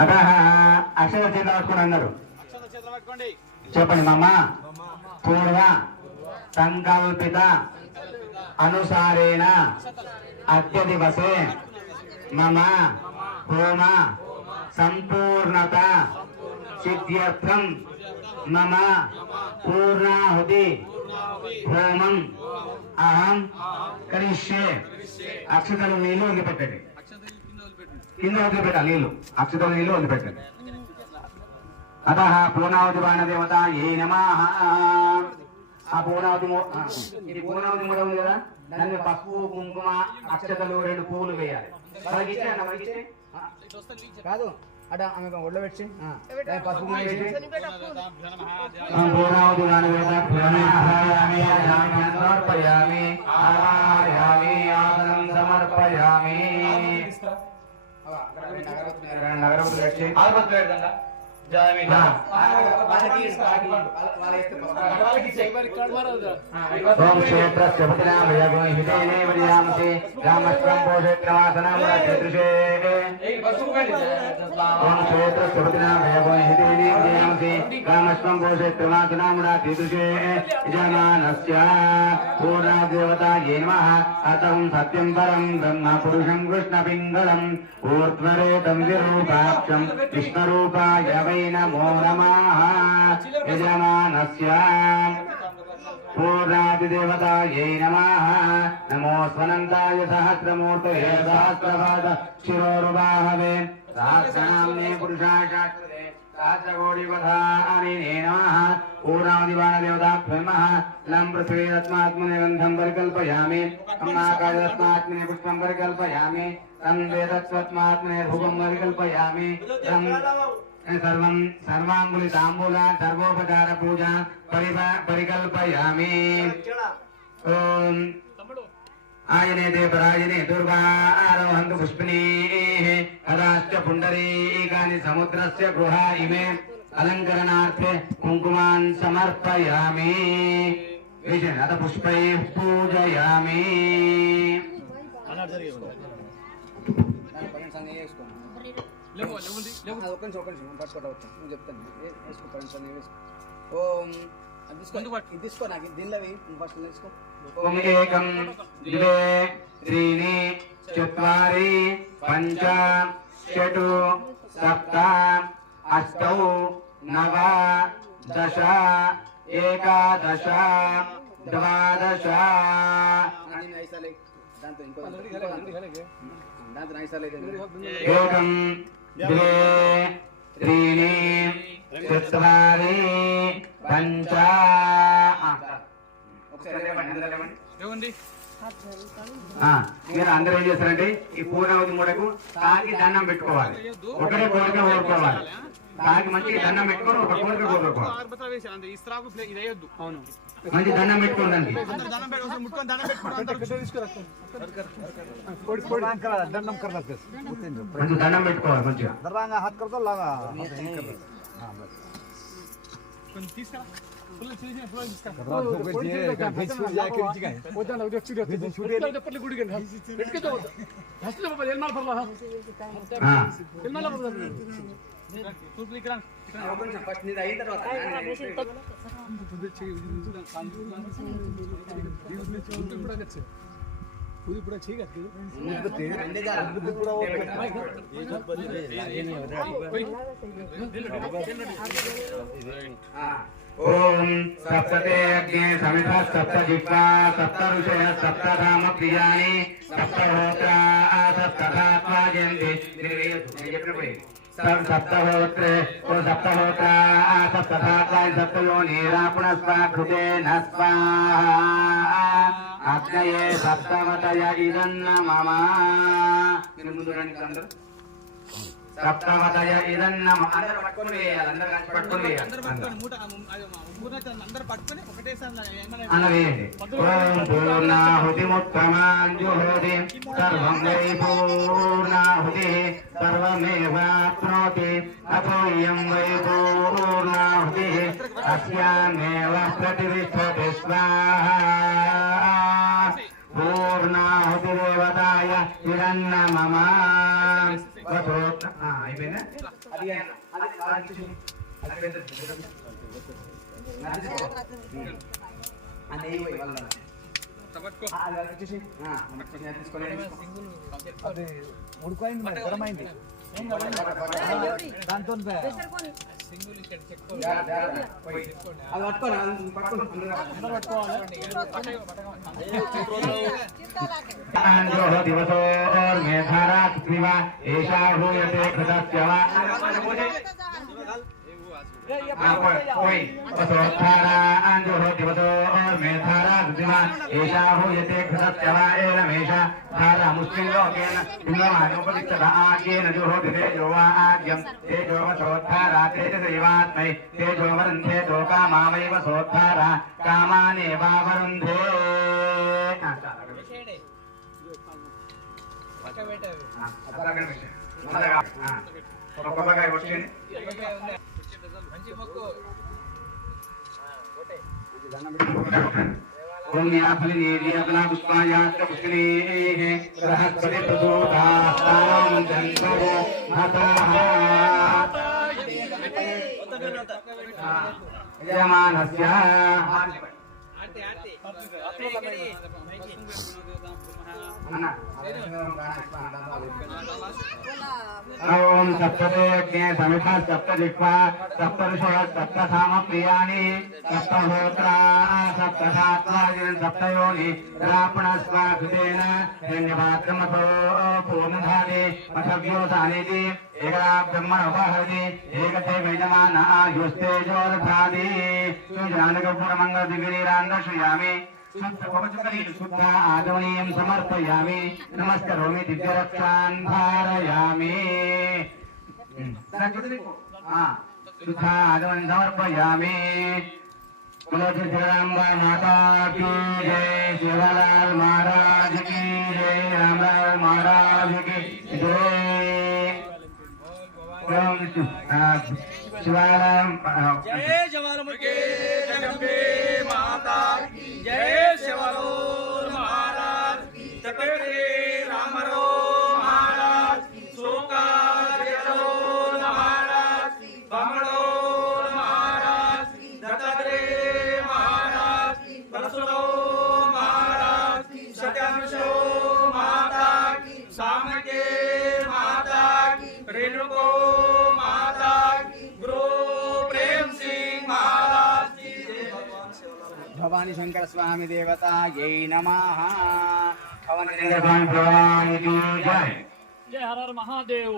అత అక్షర చేత పట్టుకుని అన్నారు. చెప్పండి. మమ పూర్వ సంకల్పిత అనుసారేణ అద్య దివసే మమ హోమ సంపూర్ణత సిద్ధ్యర్థం మమ పూర్ణాహుతి హోమం అహం కరిష్యే. అక్షతలు నీళ్లు వదిలిపెట్టండి. కింద వదిలిపెట్టాలి నీళ్లు. అక్షతలు నీళ్లు వదిలిపెట్టండి. అత పూర్ణావతి బాణదేవత ఏ నమః. ఆ పూర్ణావతి ఇది పూర్ణావతి మూడ ఉంది కదా, దాన్ని పసుపు కుంకుమ అక్షతలు 2 పువ్వులు వేయాలి. కాదు అట ఆమె ఒళ్ళో పెట్టి పసుపు పూర్ణావతి బాణదేవత సమర్పయామి ఆవాహయామి ఆసనం సమర్పయామి. నగరవతి పెట్టి ఓం క్షేత్రస్య రామస్వం పోషేత్రవాసనం రాజదృశే. ఓం క్షేత్రస్య రామస్వం పోషేత్రవాసనం రాజదృశే. యజమానస్య పూర్ణదేవతాయే నమః. అతం సత్యం పరం బ్రహ్మ పురుషం కృష్ణపింగళం ఊర్ధ్వరేతం విరూపాక్షం విష్ణురూపాయ వై నమో నమః. యజమానస్య పూర్ణాదిదేవతాయై నమః. నమో స్వనంతాయ సహస్రమూర్తయే సహస్రపాద శిరోరుబాహవే సహస్రనామ్నే పురుషాయ శాశ్వతే సహస్రకోటివధారిణే నమః. పూర్ణావతి బాణదేవతాభ్యో నమః. లం పృథ్వీరత్మాత్మనే గంధం పరికల్పయామి. అమ్మాకాశరత్మాత్మనే పుష్పం పరికల్పయామి. తం వేదత్వత్మాత్మనే ధూపం పరికల్పయామి. తం సర్వం సర్వాంగులి తాంబూల సర్వోపచార పూజ పరికల్పయామి. ఓం ఆయనేతే పరాయనే దుర్గారోహంతు పుష్పిణీః కదాశ్చ పుండరీకాని సముద్రస్య గృహా ఇమే అలంకరణార్థే కుంకుమాన్ సమర్పయామి. అత పుష్పైః పూజయామి. ఓం ఏకం ద్వే త్రీణి చత్వారి పంచ షట్ సప్త అష్టౌ నవ దశ ఏకాదశ ద్వాదశ. ఏకం ద్వే త్రీణి చత్వారి పంచ. మీరు అందరూ ఏం చేస్తారంటే ఈ పూర్ణావతి మూడకు తాకి దండం పెట్టుకోవాలి. ఒకటే కోరిక కోరుకోవాలి. తాకి మంచి దండం పెట్టుకొని ఒక కోరిక కోరుకోవాలి. మంచి దండం పెట్టుకోండి. మంచి దండం పెట్టుకోవాలి. మంచిగా ఓం సప్తతే అగ్నే సమిధ సప్త జిహ్వా సప్త ఋషయ సప్త ధామ ప్రియాణి సప్తహోత్రా సప్తధాత్వా జయంతి. సప్తహోత్రే ఓ సప్తహోత్రా సప్తధాత్వా సప్తయోనిరాపుణస్వాకృతే న స్వాహా. అగ్నయే సప్తవతయ ఇదన్న మమ. సప్తవతయ ఇదన్న అందరూ పట్టుకొని వేయాలి. అందరూ పట్టుకొని వేయాలి. అనవేయండి. ఓం పూర్ణాహుతిముత్తమాంజుహోతి సర్వం వై పూర్ణాహుతి సర్వమేవాప్నోతి అథోయం వై పూర్ణాహుతి అస్యామేవ ప్రతిష్టతి స్వాహా. పూర్ణాహుతిదేవతాయ ఇదన్న మమ. అయిపోయిందా అది అది ఉడిపోయింది మరి గరమైంది దాంతో అది పట్టుకోవాలి దివసోర్మేధారాత్మివా ఏషా హూయతే కృతస్య వా कोई वसोत्थारा अंजोरो दिवसो और मेधारा दुदिमा एषा हूयते कृतस्य वा एनमेषा धारा मुस्लिलोकेन पिङ्गमानोपदिच्छता आज्ञेन जुहो तेजो वा आज्ञं तेजो वसोत्थारा तेजदैवात्मै तेजो वरुन्धे कामावै वसोत्थारा कामानेवावरुन्धे ఒక్కొక్కగా వచ్చింది ఓం యాఫలి యాఫలా పుష్పాయాస్త పుష్కలేః బృహస్పతి ప్రసూతాస్తాం దంతరో హతః యమానస్య ओम सप्तदेव्ये समिता सप्तजिह्वा सप्तऋषयः सप्तसामप्रियाणि सप्तहोत्रा सप्तधात्वाजिन् सप्तयोनि रापणस्वाकृतेन हिरण्यपात्रमथो पूर्णधाने मथव्योसानिति एकदा ब्रह्मणोपहरति एकते वैजमान आयुस्तेजोरथादि सुजानकपूर्णमङ्गलदिव्यनीरान्दर्शयामि शुद्ध आगमनीयं समर्पयामि नमस्करोमि दिव्यरक्षान् धारयामि शुद्ध आगमनं समर्पयामि बोलो जगदम्बा माता की जय शिवलाल महाराज की जय रामलाल महाराज की जय शिवालाल जय ज्वालामुखी जगदम्बे माता की जय शिवलाल महाराज जगदम्बे रामरो महाराज सोका जयरोल महाराज बमड़ो महाराज दत्तात्रे महाराज परशुरो महाराज सत्यांशो माता की सामके माता की रेणुको माता की गुरु प्रेम सिंह महाराज की भवानी शंकर स्वामी देवता जय नमः भवानी शंकर स्वामी की जय जय हर हर महादेव।